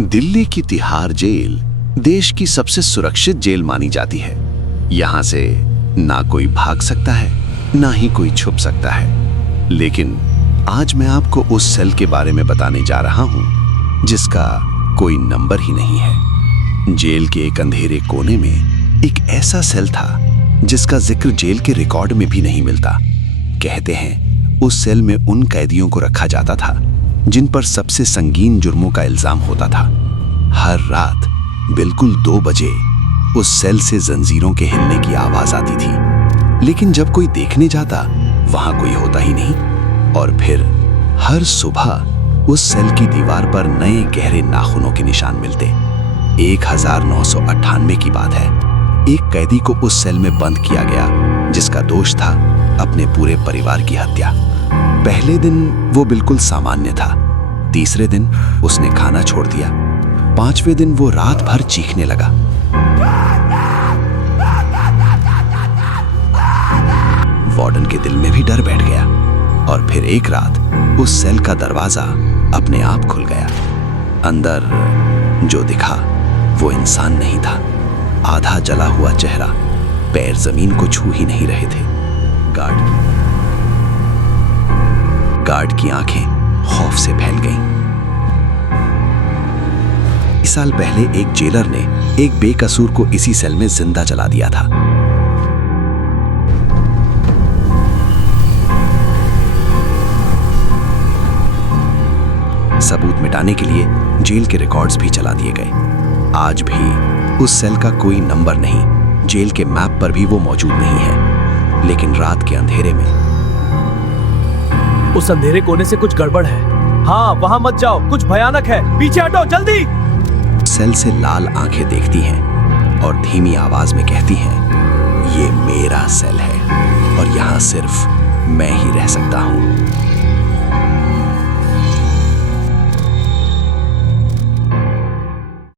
दिल्ली की तिहाड़ जेल देश की सबसे सुरक्षित जेल मानी जाती है। यहाँ से ना कोई भाग सकता है, ना ही कोई छुप सकता है। लेकिन आज मैं आपको उस सेल के बारे में बताने जा रहा हूँ जिसका कोई नंबर ही नहीं है। जेल के एक अंधेरे कोने में एक ऐसा सेल था जिसका जिक्र जेल के रिकॉर्ड में भी नहीं मिलता। कहते हैं उस सेल में उन कैदियों को रखा जाता था जिन पर सबसे संगीन जुर्मों का इल्जाम होता था। हर रात बिल्कुल 2 बजे उस सेल से जंजीरों के हिलने की आवाज आती थी, लेकिन जब कोई देखने जाता वहां कोई होता ही नहीं। और फिर हर सुबह उस सेल की दीवार पर नए गहरे नाखूनों के निशान मिलते। 1998 की बात है। एक कैदी को उस सेल में बंद किया गया जिसका दोष था अपने पूरे परिवार की हत्या। पहले दिन वो बिल्कुल सामान्य था। तीसरे दिन उसने खाना छोड़ दिया। 5वें दिन वो रात भर चीखने लगा। वार्डन के दिल में भी डर बैठ गया और फिर एक रात उस सेल का दरवाजा अपने आप खुल गया। अंदर जो दिखा वो इंसान नहीं था। आधा जला हुआ चेहरा, पैर जमीन को छू ही नहीं रहे थे। गार्ड की आंखें खौफ से फैल गईं। 20 साल पहले एक जेलर ने एक बेकसूर को इसी सेल में जिंदा जला दिया था। सबूत मिटाने के लिए जेल के रिकॉर्ड्स भी चला दिए गए। आज भी उस सेल का कोई नंबर नहीं, जेल के मैप पर भी वो मौजूद नहीं है। लेकिन रात के अंधेरे में उस अंधेरे कोने से कुछ गड़बड़ है। हाँ, वहां मत जाओ, कुछ भयानक है, पीछे हटो जल्दी। सेल से लाल आंखें देखती हैं और धीमी आवाज में कहती हैं, ये मेरा सेल है और यहाँ सिर्फ मैं ही रह सकता हूँ।